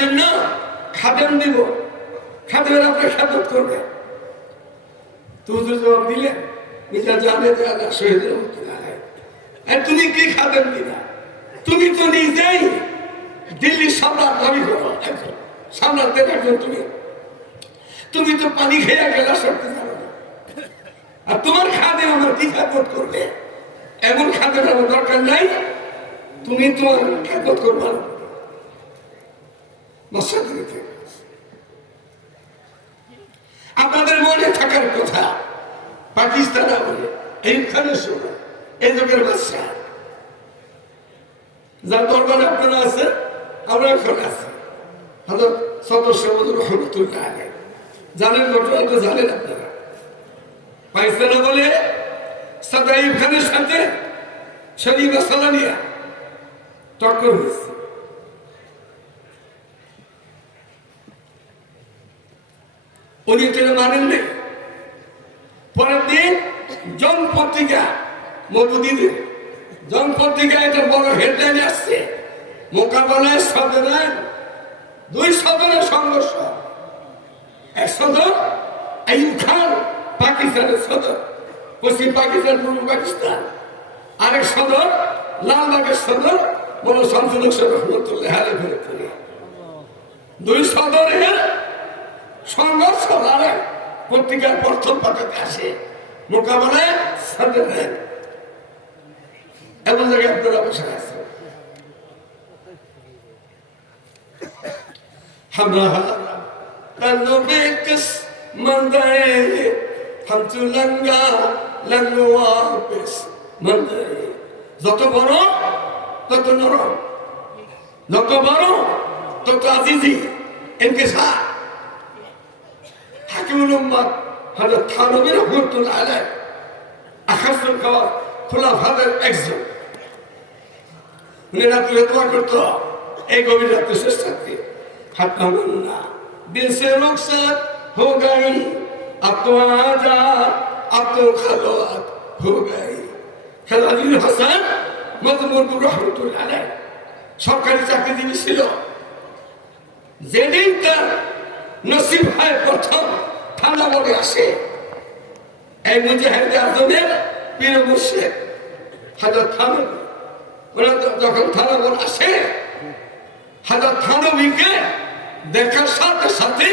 জন্য খাদেম দিব, খাদেমের আপনি খেদমত করবে। তুমি জবাব দিলে নিজে জানে যে আল্লাহ শহীদের মতো লাগায়। আর তুমি কি খাদেম দিনা? তুমি তো নিজেই দিল্লির সম্রাট দাবি করো, একজন সম্রাটদের একজন তুমি। তুমি তো পানি খেয়ে গেলা সরতে জানো না। আর তোমার খাদেম আমার কি খেদমত করবে? এমন খাদেম আমার দরকার নাই। তুমি তোমার খেদমত করবা না। আপনাদের মনে থাকার কথা, পাকিস্তান আমলে এই খানের সময় এই যুগের বাদশা যার দরবারে আপনারা আছে, আমরা এখন আছি, হযরত সদস্য রহমতুল্লাহ আলাইহি। জানেন ঘটনা তো জানেন আপনারা। পাকিস্তান বলে সাদাইব খানের সাথে শরীফা সালানিয়া টক্কর হয়েছে। উনি তো মানেন নাই। পরের দিন জন পত্রিকা মধুদিনের জন পত্রিকা এটা বড় হেডলাইন আসছে, মোকাবেলায় সদরের দুই সদরের সংঘর্ষ। এক সদর আইয়ুব খান পাকিস্তানের সদর, পশ্চিম পাকিস্তান পূর্ব পাকিস্তান। আরেক সদর লালবাগের সদর বড় শামসুল রহমতুল্লাহ আলাইহি। দুই সদরের সংঘর্ষ লড়াই পত্রিকার প্রথম পাতাতে আসে, মোকাবেলায় সদরের। এমন জায়গায় আপনারা বসে আছে। আমরা বেকস মন্দায় হামচু লঙ্গা লঙ্গোয়া বেশ মন্দায়। যত বড় তত নরম, যত বড় তত আজিজি ইনকিসা। হাকিমুল উম্মাত হযরত থানবী রাহমাতুল্লাহ আলাইহি আখাসুল খুলাফাদের একজন। উনি রাত্রে দোয়া করতো এই গভীর রাত্রে শেষ রাত্রে, হাত্তামান্না দিল সে রুখসাত হো গাই, আব তো আজা আব তো খালোয়াত হো গাই। খেলাদিন হাসান মজমুর রহমতুল্লাহ আলাইহি সরকারি চাকরিজীবী ছিল। যেদিন তার নসিব হয় প্রথম থানা বলে আসে, এই মুজাহিদ আজমের পীর মুর্শিদ হযরত থানবী। ওরা যখন থানা বলে আসে, হযরত থানবীকে দেখার সাথে সাথে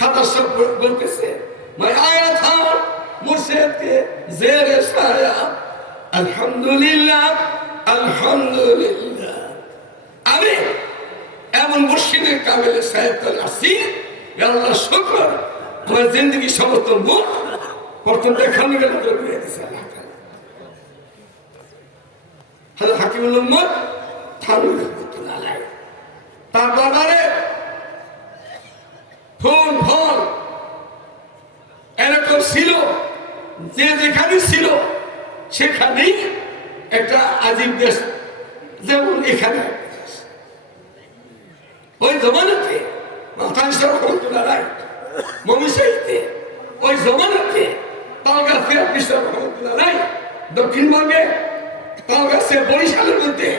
হাদাসা বলতেছে, मैं आया था मुर्शिद के ज़ेरे साया, अल्हम्दुलिल्लाह अल्हम्दुलिल्लाह। আমি এমন মুর্শিদের কামেলে সাহেব আসছি, আল্লাহ শুকর, আমার জিন্দগি সমস্ত মুখ প্রথম দেখানো গেল করে দিয়েছে আল্লাহ তাআলা। হযরত হাকিমুল উম্মত থানবী রাহমাতুল্লাহ আলাইহি তার দরবারে ফুল ফল এরকম ছিল যে যেখানে ছিল সেখানেই একটা আজীব দেশ। যেমন এখানে ওই জমানাতে মমিসাইতে ওই জমানাতে তালগাছে দক্ষিণবঙ্গে তালগাছে বরিশালের মধ্যে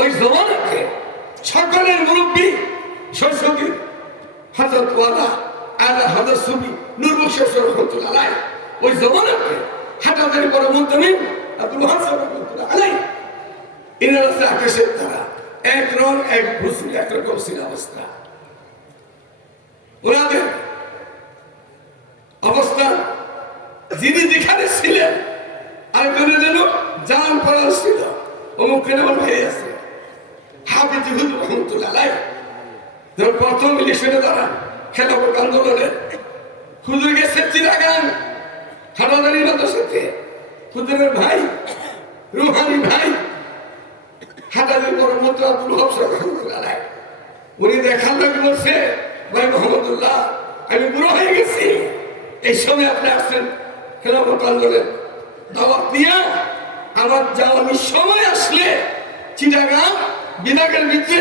ওই জমানাতে সকলের মুরব্বী শৈশবী হযরত ওয়ালা আলা হযরত সুফি নূর বখশ রহমাতুল্লাহ আলাইহি ওই জমানাতে হাটাদারি বড় মুনতামিম আব্দুল হাসান রহমাতুল্লাহ আলাইহি ইনারা আকাশের তারা এক রং এক ভুসি একরকম ছিল অবস্থা। ওনাদের অবস্থা যিনি যেখানে ছিলেন আরেকজনের যেন জান পড়া ছিল, অমুক আমার ভাই আছে হাফিজ হুজুর রহমাতুল্লাহ আলাইহি যখন প্রথম ইলেকশনে দাঁড়ান খেলাফত আন্দোলনে, হুজুর গেছে চিরাগান হাটাদারি মাদ্রাসাতে, হুজুরের ভাই রুহানি ভাই হাটাদারি বড় মুফতি আব্দুল হাফস রহমাতুল্লাহ আলাইহি উনি দেখার লোক বলছে, ভাই মোহাম্মদুল্লাহ আমি বুড়ো হয়ে গেছি, এই সময় আপনি আসছেন খেলাফত আন্দোলন দাওয়াত নিয়ে, আমার যাওয়ার সময় আসলে চিটাগাং বিভাগের ভিতরে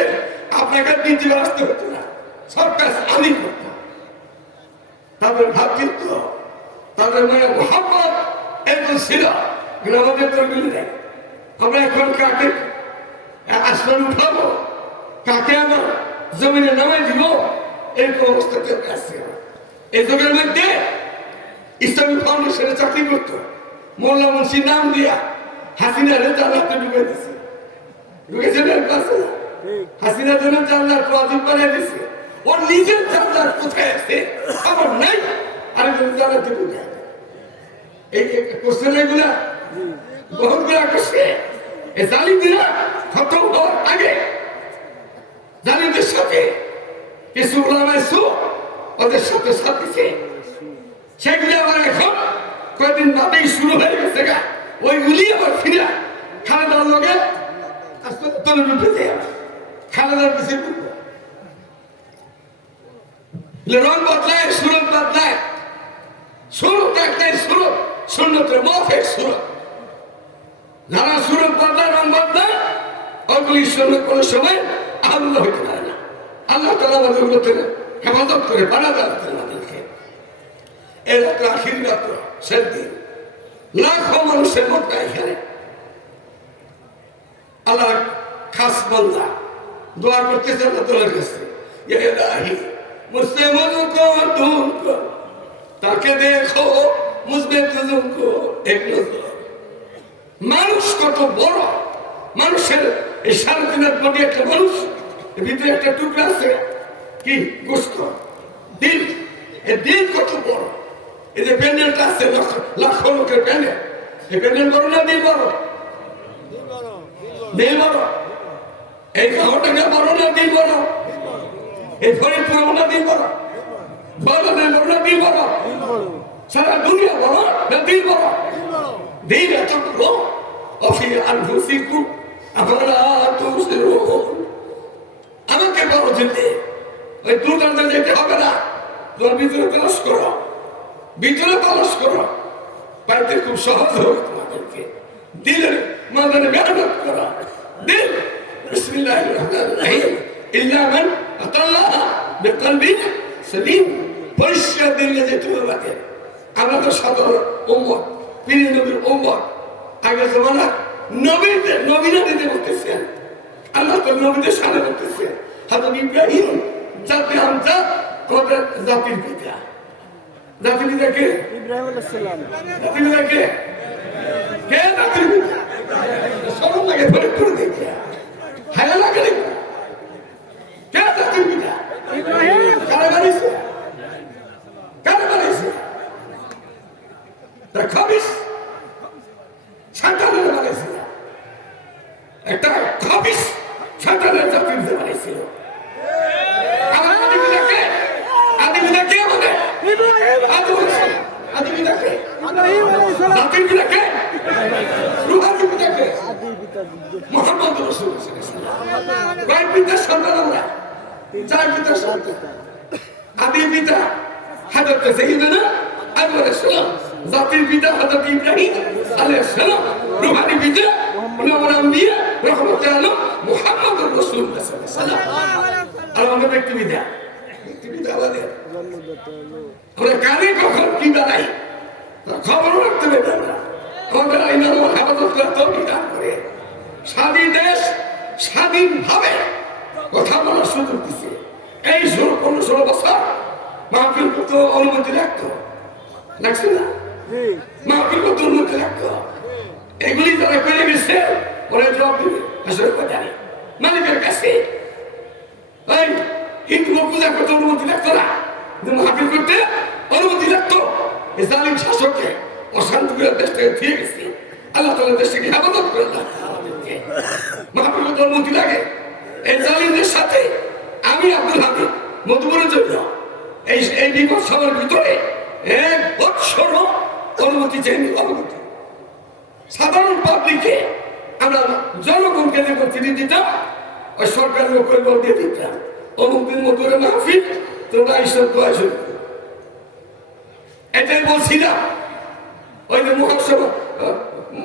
আপনাকে দ্বিতীয় আসতে হতো না, সব কাজ আমি করতাম। তাদের ভাবচিত্র তাদের মনে মোহাম্মদ এরকম ছিল, আমাদের তো মিলে নেই। আমরা এখন কাকে আসমান উঠাবো, কাকে আমার জমিনে নামাই দিব এরকম অবস্থাতে আসছে। এই যুগের মধ্যে ইসলামী ফাউন্ডেশনে চাকরি করত মোল্লা মুন্সি নাম দিয়া হাসিনারে জান্নাতে ঢুকে দিছে। ঢুকেছেন এর কাছে হাসিনা জন্য জান্নাত ওয়াজিব বানিয়ে দিছে। ওর নিজের জান্নাত কোথায় আছে খবর নাই, আরেকজন জান্নাতে ঢুকে এই কোশ্চেন এগুলা বহুতগুলা করছে। এই জালিমরা খতম হওয়ার আগে জালিমদের সাথে কিছু উলামায়ে সু ওদের সাথে সাথ দিছে। সেগুলি আবার এখন কয়েকদিন বাদেই শুরু হয়ে গেছে গা। ওইগুলি আবার ফিরে খালেদার লগে তলে উঠে যায়। খালেদার পিছিয়ে পড়বো, রং বদলায়, সুরত বদলায়। সুরত একটাই সুরত, সুন্নতের মাফিক সুরত। যারা সুরত বদলায়, রং বদলায়, ওগুলি সুন্নত কোনো সময় আল্লাহ হইতে পারে না। আল্লাহ তাআলা আমাদের হেফাজত করে বানাতে আমাদেরকে। এই রাত্র আখির রাত্র, শেষ দিন, লাখো মানুষের মধ্যে এখানে আল্লাহ খাস বান্দা দোয়া করতেছে আল্লাহ তাআলার কাছে, ইয়া ইলাহি মুঝসে মুঝকো दूर कर তাকে দেখো মুঝমে তুঝকো এক নজর। মানুষ কত বড়, মানুষের এই 3.5 কোটি একটা মানুষ, এর ভিতরে একটা টুকরা আছে কি গোশত, দিল। এই দিল কত বড়। এই যে প্যান্ডেলটা আছে লাখো লোকের প্যান্ডেল, এই প্যান্ডেল বড় না দিল বড়? দিল বড়। এই গাঁওটাকে বড় না দিল বড়? এই ফরিদপুর না দিল বড়? বড়দের বড় না দিল বড়? সারা দুনিয়া বড় না দিল বড়? দিল এত বড়। অফি আনফুসিকুম আফালা তুবসিরুন। আমাকে বড় যেতে ওই দূরদর্শনে যেতে হবে না। তোমার ভিতরে তলাশ করো, ভিতরে তলাশ করো, পাইতে খুব সহজ হবে তোমাদেরকে। দিলের মাদানে মেহনত করো। দিল বিসমিল্লাহির রহমানির রহিম ইল্লা মান আতাল্লাহ বিকলবিন সালিম। পরিষ্কার দিলে যেতে হবে। আমরা তো সাধারণ উম্মত, পীর নবীর উম্মত। আগে জমানা নবীরা দিতে বলতেছেন, আল্লাহ তো নবীদের সামনে বলতেছেন। হযরত ইব্রাহিম জাতি হামজা আমাদের জাতির পিতা। জাতির পিতা কে? ইব্রাহিম আলাইহিস সালাম। জাতির পিতা কে? কে জাতির পিতা? শরম লাগে ধরে করে দেখে, হায়া লাগে রে। কে জাতির পিতা? ইব্রাহিম। কারা বানাইছে? কারা বানাইছে? তার খবিস শয়তানের বানাইছে। একটা খবিস শয়তানের জাতির পিতা বানাইছিল। আমার আদি পিতা কে? আদি পিতা কে বলে? ইব্রাহিম। আদি পিতা কে? ইব্রাহিম আলাইহিস সালাম। জাতির পিতা কে? রূহানি পিতা কে? আদি পিতা মুহাম্মদ রাসূলুল্লাহ সাল্লাল্লাহু আলাইহি ওয়াসাল্লাম। কয় পিতার সন্তান আমরা? 4 পিতার সন্তান। আদি পিতা হযরত সাইয়্যিদনা আদম আলাইহিস সালাম, জাতির পিতা হযরত ইব্রাহিম আলাইহিস সালাম, রূহানি পিতা নবীর আম্বিয়া রাহমাতুল আলামিন মুহাম্মদুর রাসূলুল্লাহ সাল্লাল্লাহু আলাইহি ওয়াসাল্লাম। আর আমাদের ব্যক্তি পিতা আমাদের আমরা কানে কখন কি দাঁড়াই খবর রাখতে হবে। আমাদের আইনের হেফাজত করতে বিধান করে স্বাধীন দেশ স্বাধীনভাবে কথা বলার সুযোগ দিচ্ছে। এই 15-16 বছর মাহফিল করতে অনুমতি লাগতো, লাগছে না? মাহফিল করতে অনুমতি লাগতো। এগুলি যারা করে গেছে ওরা জবাব দিবে আসলে জানে মালিকের কাছে। এই হিন্দু পূজা করতে অনুমতি লাগতো না, মাহফিল করতে অনুমতি লাগতো। এই জালিম শাসককে অশান্ত করে দেশ থেকে ফিরে গেছে। আল্লাহ তাআলা দেশকে হেফাজত করে মাহফিল করতে অনুমতি লাগে। এই জালিমদের সাথে আমি আব্দুল হামিদ মধুবনের জন্য এই বিপদ সভার ভিতরে 1 বছর অনুমতি চাইনি। অনুমতি সাধারণ পাবলিকে আমরা জনগণকে যখন চিঠি দিতাম ওই সরকারের উপরে বল দিয়ে দিতাম অমুকদিন মধুরে মাহফিল তোমরা এইসব দোয়া শুরু। এটাই বলছিলাম ওই যে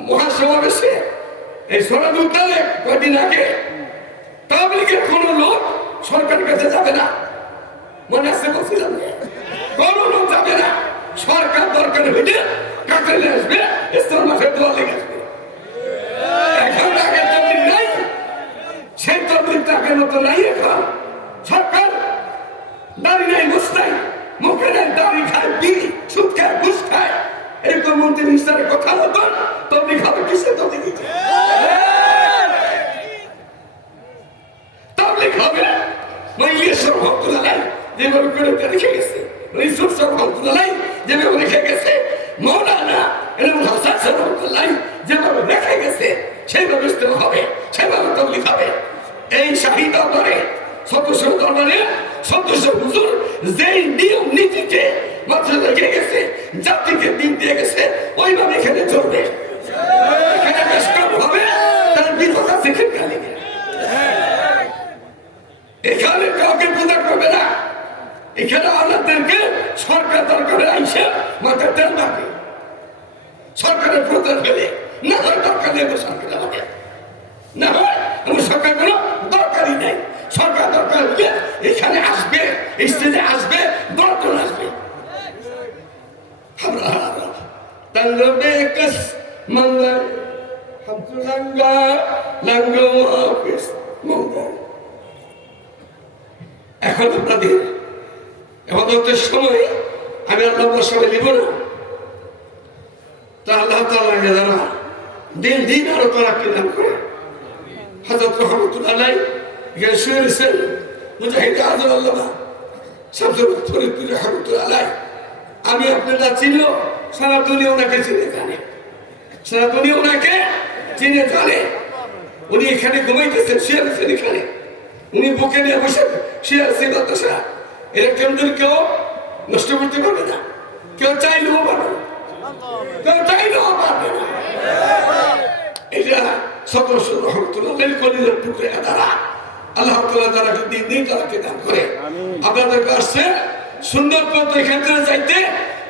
মহাসমাবেশে এই সরাদ উদ্যানে কয়েকদিন আগে পাবলিকের কোন লোক সরকারের কাছে যাবে না, মনে আছে বলছিলাম, কোন লোক যাবে না। সরকার দরকার হইলে কাকালে আসবে, ইসলাম মাঠের দোয়া লেগে আসবে। এখন আগের তবলিগ নাই, সেই তবলিগ আগের মতো নাই। এখন দাড়ি নাই ঘুষ নাই, মুখে নাই দাড়ি খায়, বিড়ি সুদ খায়, ঘুষ খায়, এরকম মন্ত্রী মিনিস্টারের কথা মতন তবলিগ হবে কিসে? তবলিগ হবে মহিলেশ্বর রহমতুল্লাহ যেভাবে করে রেখে গেছে, ইসুফ রহমতুল্লাহ যেভাবে রেখে গেছে, মৌলানা এরকম হাসান রহমতুল্লাহ যেভাবে রেখে গেছে, সেইভাবে ইসলাম হবে, সেভাবে তবলিগ হবে। এই শাহী দরবারে সদস্য দরবারে সদস্য হুজুর যেই নিয়ম নীতিতে মাত্র রেখে গেছে, জাতিকে দিন দিয়ে গেছে, ওইভাবে এখানে চলবে। এখানে বেশ কম হবে, তার বিপদ আছে খেলকালে। এখানে কাউকে পূজা করবে না, এখানে আমাদেরকে সরকার দরকারে আইসে মাথায় তেল মারবে, সরকারের প্রচার ফেলে না হয় দরকার নেই সরকার আমাদের, না হয় আমার সরকার কোনো দরকারই নেই। সরকার দরকার হলে এখানে আসবে, স্টেজে আসবে, দরকার আসবে। এখন আপনাদের এবাদতের সময় আমি আল্লাহর সময় নিব না, তা আল্লাহ তাআলা যারা দিন দিন আরো তারাক্কি দান করে। হযরত রহমতুল্লাহ আলাইহি এখানে শুয়ে রয়েছেন মুজাহিদ আজল আল্লামা শামসুল ফরিদপুর রহমতুল্লাহ আলাইহি। আমি আপনারা চিনল, সারা দুনিয়া ওনাকে চিনে জানে, সারা দুনিয়া ওনাকে চিনে জানে। উনি এখানে ঘুমাইতেছেন, শুয়ে রয়েছেন এখানে, উনি বুকে নিয়ে বসে শুয়ে আছেন। বাতাসা এরা কেউ নষ্ট করতে পারবে না, কেউ চাইলেও পারবে না, কেউ চাইলেও পারবে না। এটা সদস্য রহমতুল্লাহ কলিজার টুকরে দ্বারা আল্লাহ তাআলা তারাকে দিন দিন তারাকে দান করে। আপনাদের কাছে সুন্দর পথ এখান থেকে যাইতে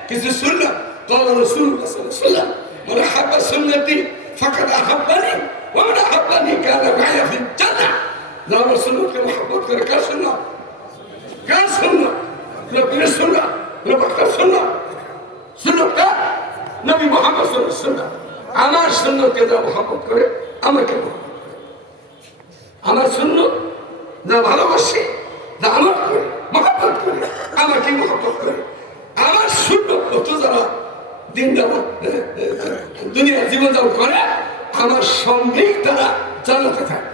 কিছু সুন্নাত قال رسول الله صلى الله عليه وسلم من أحب سنتي فقد أحبني ومن أحبني كان معي في الجنة। যারা সুন্নাতকে মহব্বত করে, কার সুন্নাত? কার সুন্নাত? নবীর সুন্নাত, নবীর সুন্নাত। সুন্নাতটা নবী মুহাম্মদ সাল্লাল্লাহু আলাইহি ওয়াসাল্লাম। আমার সুন্নতকে যারা মহব্বত করে আমাকে, আমার সুন্নত যা ভালোবাসে, যা আমার করে মহব্বত করে, আমাকে মহব্বত করে। আমার সুন্নত কত যারা দিন যাবত দুনিয়ার জীবন যাপন করে, আমার সঙ্গেই তারা জান্নাতে থাকে।